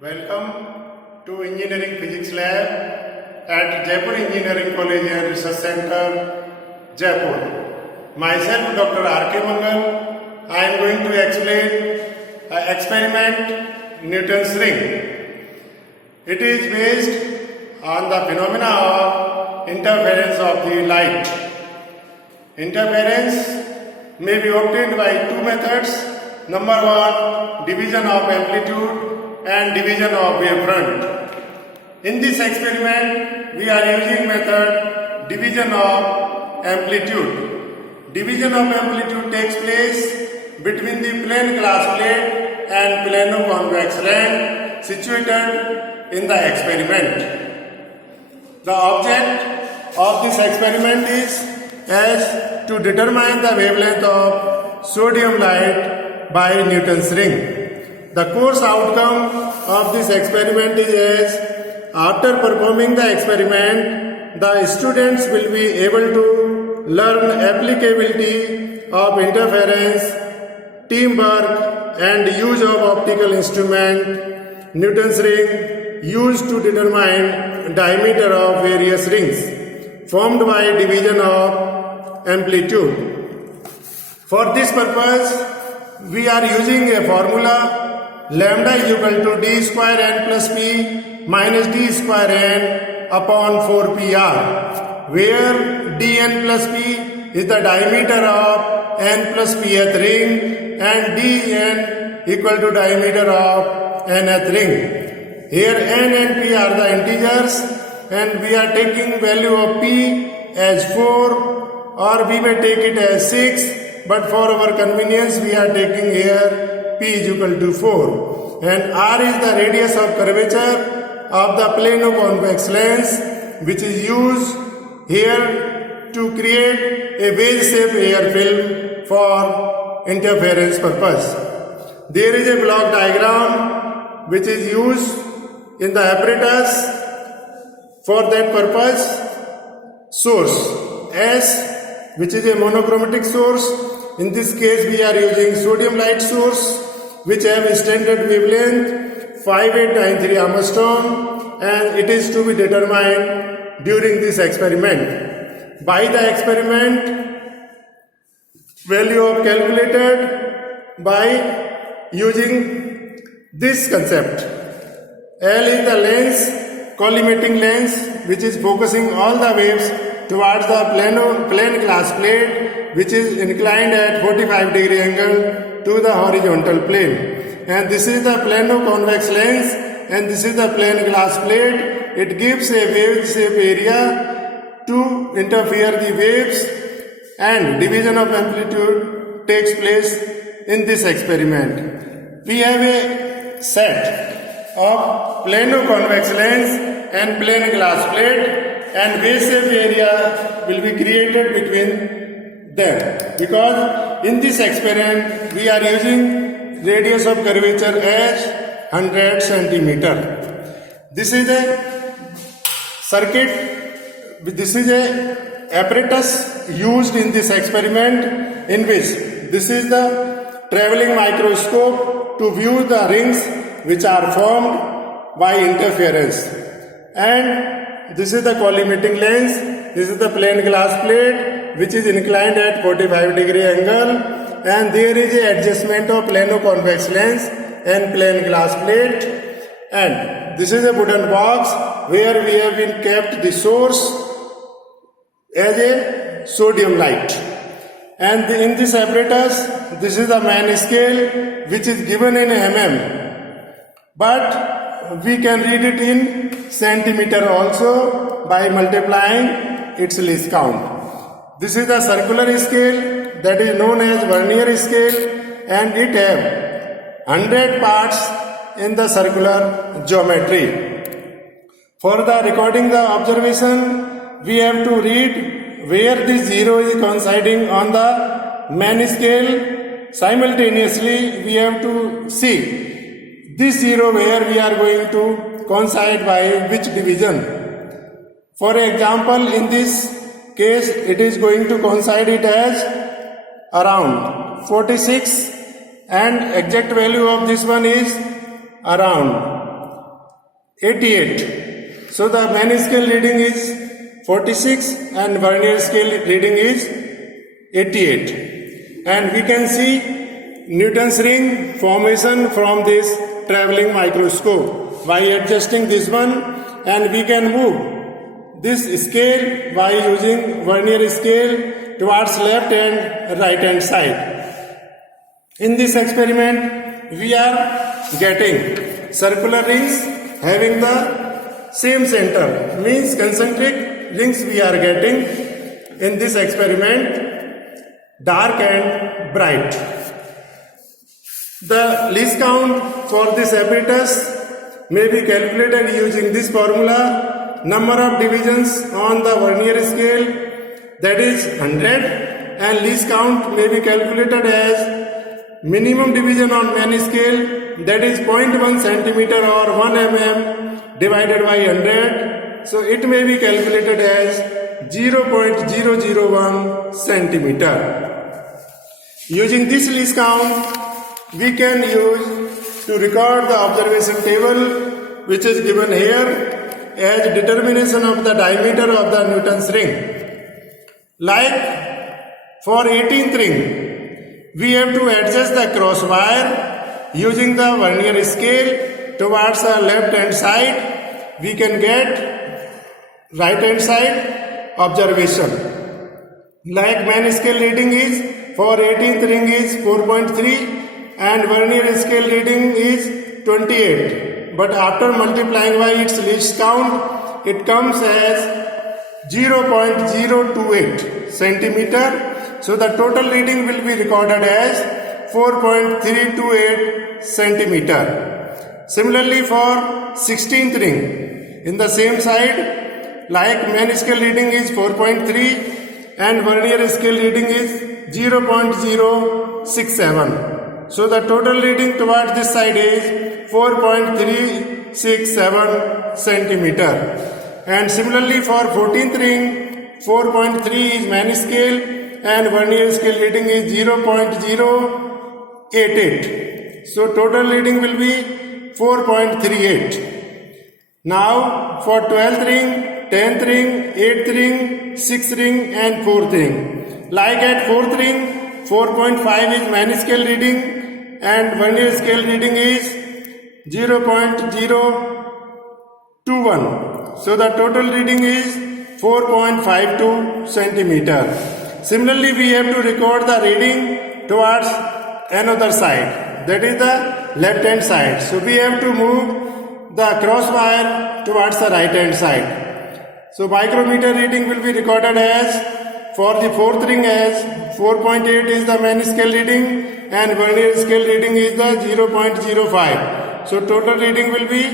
Welcome to Engineering Physics Lab at Jaipur Engineering College and Research Center, Jaipur. Myself, Dr. R.K. Mangal. I am going to explain experiment Newton's ring. It is based on the phenomena of interference of the light. Interference may be obtained by two methods. Number one, division of amplitude and division of wavefront. In this experiment, we are using method division of amplitude. Division of amplitude takes place between the plane glass plate and plano-convex lens situated in the experiment. The object of this experiment is as to determine the wavelength of sodium light by Newton's ring. The course outcome of this experiment is as after performing the experiment, the students will be able to learn applicability of interference, teamwork and use of optical instrument, Newton's ring used to determine diameter of various rings formed by division of amplitude. For this purpose, we are using a formula lambda is equal to d square n plus p minus d square n upon 4pr, where dn plus p is the diameter of n plus pth ring and dn equal to diameter of nth ring. Here n and p are the integers and we are taking value of p as 4 or we may take it as 6, but for our convenience we are taking here p is equal to 4 and r is the radius of curvature of the plano-convex lens which is used here to create a wedge-shaped air film for interference purpose. There is a block diagram which is used in the apparatus for that purpose. Source S, which is a monochromatic source. In this case we are using sodium light source which have a standard wavelength 5893 Armstrong and it is to be determined during this experiment. By the experiment, value of calculated by using this concept. L is the lens, collimating lens which is focusing all the waves towards the plane glass plate which is inclined at 45-degree angle to the horizontal plane, and this is the plano-convex lens and this is the plane glass plate. It gives a wave-shaped area to interfere the waves and division of amplitude takes place in this experiment. We have a set of plano-convex lens and plane glass plate and wave-shaped area will be created between them because in this experiment we are using radius of curvature as 100 centimeter. This is a circuit, this is a apparatus used in this experiment in which this is the travelling microscope to view the rings which are formed by interference, and this is the collimating lens, this is the plane glass plate which is inclined at 45-degree angle, and there is a adjustment of plano-convex lens and plane glass plate, and this is a wooden box where we have been kept the source as a sodium light, and in this apparatus this is the main scale which is given in mm, but we can read it in centimeter also by multiplying its least count. This is the circular scale that is known as vernier scale and it have 100 parts in the circular geometry. For the recording the observation, we have to read where this zero is coinciding on the main scale. Simultaneously, we have to see this zero where we are going to coincide by which division. For example, in this case, it is going to coincide it as around 46 and exact value of this one is around 88. So the main scale reading is 46 and vernier scale reading is 88. And we can see Newton's ring formation from this traveling microscope by adjusting this one, and we can move this scale by using vernier scale towards left and right hand side. In this experiment, we are getting circular rings having the same center, means concentric rings we are getting in this experiment, dark and bright. The least count for this apparatus may be calculated using this formula. Number of divisions on the vernier scale, that is 100, and least count may be calculated as minimum division on main scale, that is 0.1 centimeter or 1 mm divided by 100. So it may be calculated as 0.001 centimeter. Using this least count, we can use to record the observation table which is given here as determination of the diameter of the Newton's ring. Like for 18th ring, we have to adjust the cross wire using the vernier scale towards the left hand side. We can get right hand side observation. Like main scale reading is for 18th ring is 4.3 and vernier scale reading is 28. But after multiplying by its least count, it comes as 0.028 centimeter. So the total reading will be recorded as 4.328 centimeter. Similarly for 16th ring, in the same side, like main scale reading is 4.3 and vernier scale reading is 0.067. So the total reading towards this side is 4.367 centimeter. And similarly for 14th ring, 4.3 is main scale and vernier scale reading is 0.088. So total reading will be 4.38. Now for 12th ring, 10th ring, 8th ring, 6th ring and 4th ring. Like at 4th ring, 4.5 is main scale reading and vernier scale reading is 0.021. So the total reading is 4.52 centimeter. Similarly, we have to record the reading towards another side, that is the left hand side. So we have to move the cross wire towards the right hand side. So micrometer reading will be recorded as for the 4th ring as 4.8 is the main scale reading and vernier scale reading is the 0.05. So total reading will be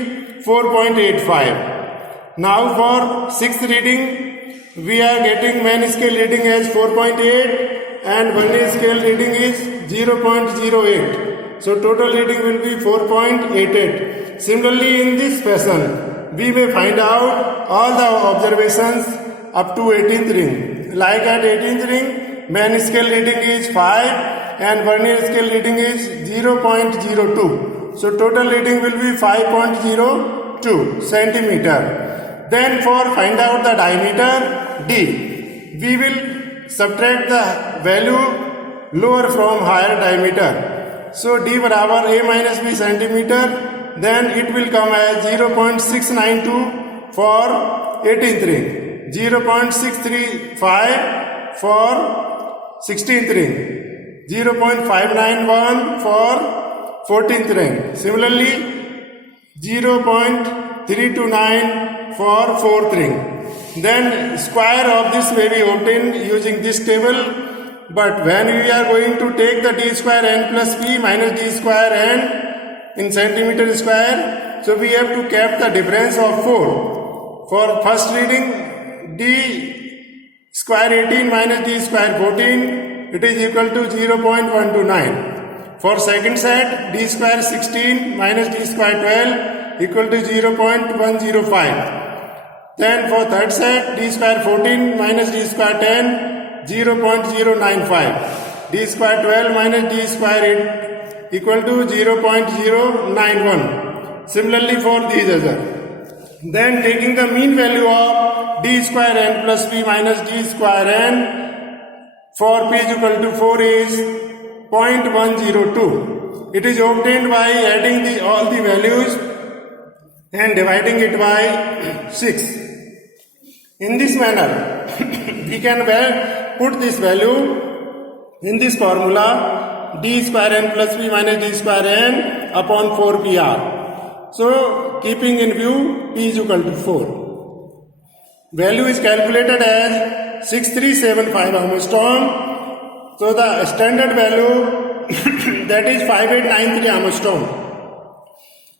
4.85. Now for 6th reading, we are getting main scale reading as 4.8 and vernier scale reading is 0.08. So total reading will be 4.88. Similarly, in this fashion, we may find out all the observations up to 18th ring. Like at 18th ring, main scale reading is 5 and vernier scale reading is 0.02. So total reading will be 5.02 centimeter. Then for find out the diameter D, we will subtract the value lower from higher diameter. So D barabar A minus B centimeter, then it will come as 0.692 for 18th ring. 0.635 for 16th ring, 0.591 for 14th ring. Similarly, 0.329 for 4th ring. Then square of this may be obtained using this table, but when we are going to take the d square n plus p minus d square n in centimeter square, so we have to keep the difference of 4. For first reading, d square 18 minus d square 14, it is equal to 0.129. For second set, d square 16 minus d square 12 equal to 0.105. Then for third set, d square 14 minus d square 10, 0.095. d square 12 minus d square 8 equal to 0.091. Similarly for these other. Then taking the mean value of d square n plus p minus d square n for p is equal to 4 is 0.102. It is obtained by adding all the values and dividing it by 6. In this manner, we can put this value in this formula d square n plus p minus d square n upon 4pr. So, keeping in view p is equal to 4. Value is calculated as 6375 Armstrong. So, the standard value that is 5893 Armstrong.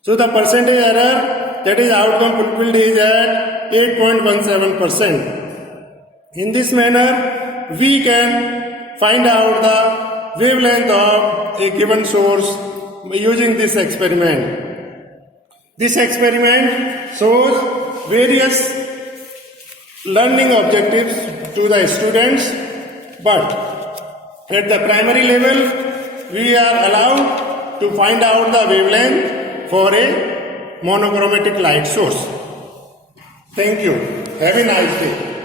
So, the percentage error that is outcome fulfilled is at 8.17%. In this manner, we can find out the wavelength of a given source using this experiment. This experiment shows various learning objectives to the students, but at the primary level, we are allowed to find out the wavelength for a monochromatic light source. Thank you. Have a nice day.